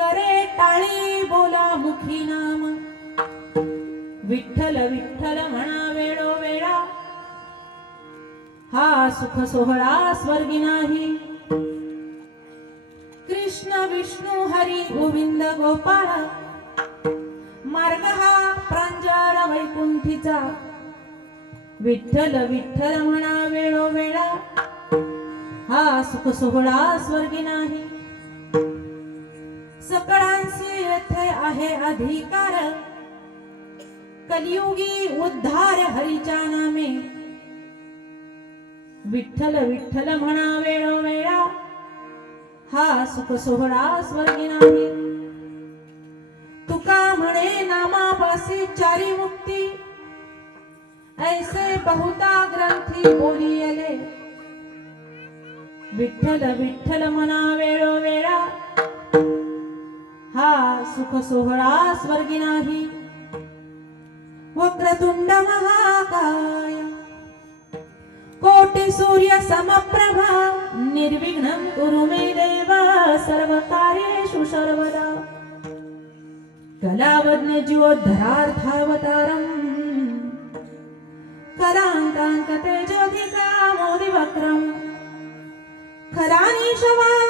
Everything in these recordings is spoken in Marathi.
करे टाळी बोला मुखी नाम. विठ्ठल विठ्ठल म्हणा वेळो वेळा. हा सुख सोहळा स्वर्गी नाही. कृष्ण विष्णू हरी गोविंद गोपाळ. मार्ग हा प्रांजळ वैकुंठीचा. विठ्ठल विठ्ठल म्हणा वेळो वेळा. हा सुख सोहळा स्वर्गी नाही. सकळांशी येथे आहे अधिकार. कलियुगी उद्धार हरीच्या नामे. विठ्ठल विठ्ठल म्हणा वेळो वेळा. हा सुख सोहळा स्वर्गी नाही. तुका म्हणे नामापासी चारी मुक्ती. ऐसे बहुता ग्रंथी बोलियले. विठ्ठल विठ्ठल म्हणा वेळो वेळा. हा सुख सोहळा स्वर्गी नाही. वक्रतुंड महाकाय. कोटी सूर्य समप्रभा निर्विघ्न कुरु मे देवा सर्व कार्येषु सर्वदा. कलावज्ञ जीवोद्धरार्थावतारम् कलाङ्काङ्कते खरानीशवा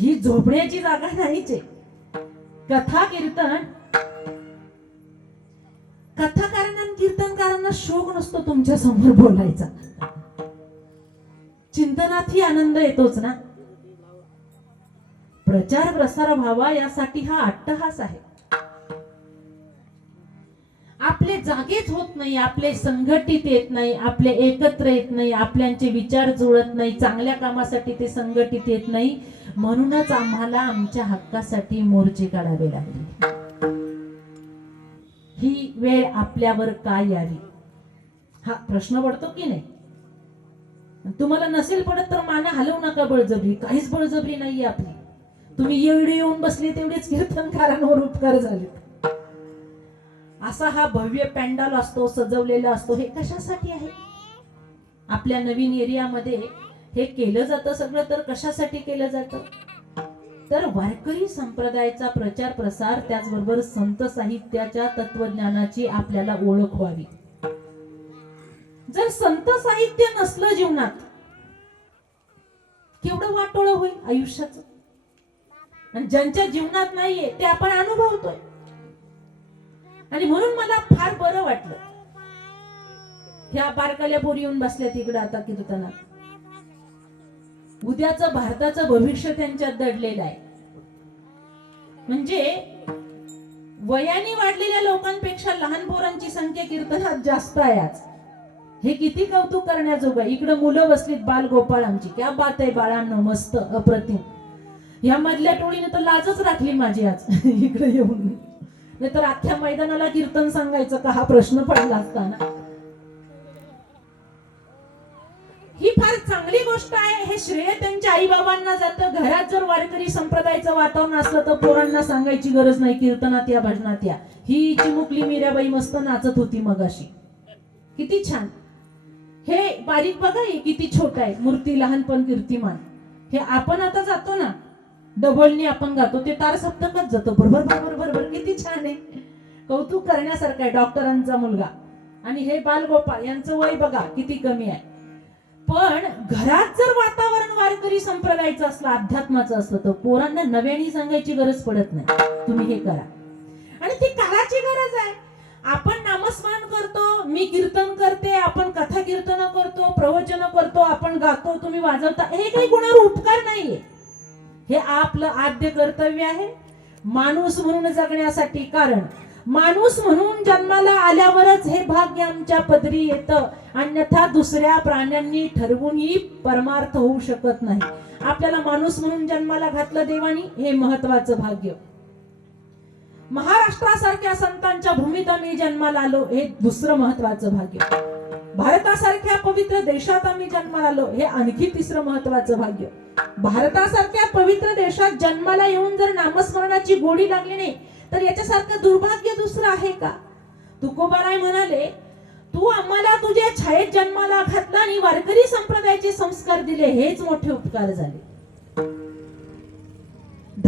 ही झोपण्याची जागा नाहीच आहे. कथा कीर्तन. कथाकारांना आणि कीर्तनकारांना शोक नसतो तुमच्यासमोर बोलायचा. चिंतनातही आनंद येतोच ना. प्रचार प्रसार व्हावा यासाठी हा अट्टहास आहे. आपले होत नाही आपले संघटित येत नाही आपले एकत्र येत नाही आपल्यांचे विचार जुळत नाही चांगल्या कामासाठी ते संघटित येत नाही. म्हणूनच आम्हाला आमच्या हक्कासाठी मोर्चे काढावे लागले. ही वेळ आपल्यावर का यावी? हा प्रश्न पडतो की नाही? तुम्हाला नसेल पडत तर माना हलवू नका बळजबरी काहीच बळजबरी नाहीये आपली. तुम्ही एवढे येऊन बसले तेवढेच कीर्तनकारांवर उपकार झाले असा हा भव्य पॅन्डल असतो सजवलेला असतो हे कशासाठी आहे? आपल्या नवीन एरियामध्ये हे केलं जातं सगळं तर कशासाठी केलं जातं? तर वारकरी संप्रदायाचा प्रचार प्रसार त्याचबरोबर संत साहित्याच्या तत्वज्ञानाची आपल्याला ओळख व्हावी. जर संत साहित्य नसलं जीवनात केवढं वाटोळं होईल आयुष्याचं? आणि ज्यांच्या जीवनात नाहीये ते आपण अनुभवतोय. आणि म्हणून मला फार बरं वाटलं. ह्या बारकाल्या पोरी येऊन बसल्या तिकडे आता कीर्तनात. उद्याचं भारताचं भविष्य त्यांच्यात दडलेलं आहे. म्हणजे वयाने वाढलेल्या लोकांपेक्षा लहान पोरांची संख्या कीर्तनात जास्त आहे आज. हे किती कौतुक करण्याजोगं इकडं मुलं बसलीत बाल गोपाळ आमची क्या बात आहे बाळांना मस्त अप्रतिम. या मधल्या टोळीने तर लाजच राखली माझी आज. इकडे येऊन. नाहीतर अख्ख्या मैदानाला कीर्तन सांगायचं का हा प्रश्न पडला असताना? ही फार चांगली गोष्ट आहे. हे श्रेय त्यांच्या आई बाबांना जातं. घरात जर वारकरी संप्रदायाचं वातावरण असलं तर पोरांना सांगायची गरज नाही. कीर्तनात या भजनात या. ही चिमुकली मीराबाई मस्त नाचत होती मगाशी. किती छान. हे बारीक बघा किती छोट आहे. मूर्ती लहानपण कीर्तिमान. हे आपण आता जातो ना डबलनी आपण गातो ते तार सप्तकच जातो. बरोबर बरोबर बरोबर किती छान आहे. कौतुक करण्यासारखं आहे डॉक्टरांचा मुलगा. आणि हे बालगोपाळ यांचं वय बघा किती कमी आहे. पण घरात जर वातावरण वारकरी संप्रदायाचं असलं अध्यात्माचं असलं तर पोरांना नव्याने सांगायची गरज पडत नाही. तुम्ही हे करा. आणि ती काळाची गरज आहे. आपण नामस्मरण करतो मी कीर्तन करते आपण कथा कीर्तन करतो प्रवचन करतो आपण गातो तुम्ही वाजवता. हे काही गुणावर उपकार नाहीये. हे आपलं आद्य कर्तव्य आहे. माणूस म्हणून जगण्यासाठी कारण माणूस म्हणून जन्माला आल्यावरच हे भाग्य आमच्या पदरी येतं. अन्यथा दुसऱ्या प्राण्यांनी ठरवूनही परमार्थ होऊ शकत नाही. आपल्याला माणूस म्हणून जन्माला घातलं देवानी हे महत्वाचं भाग्य. महाराष्ट्रासारख्या संतांच्या भूमीत आम्ही जन्माला आलो हे दुसरं महत्वाचं भाग्य. भारतासारख्या पवित्र देशात आम्ही जन्माला आलो हे आणखी तिसरं महत्वाचं भाग्य. भारतासारख्या पवित्र देशात जन्माला येऊन जर नामस्मरणाची गोडी लागली नाही तर याच्यासारखं दुर्भाग्य दुसरं आहे का? तुकोबाराय म्हणाले तू आम्हाला तुझ्या छायेत जन्माला घातला आणि वारकरी संप्रदायाचे संस्कार दिले हेच मोठे उपकार झाले.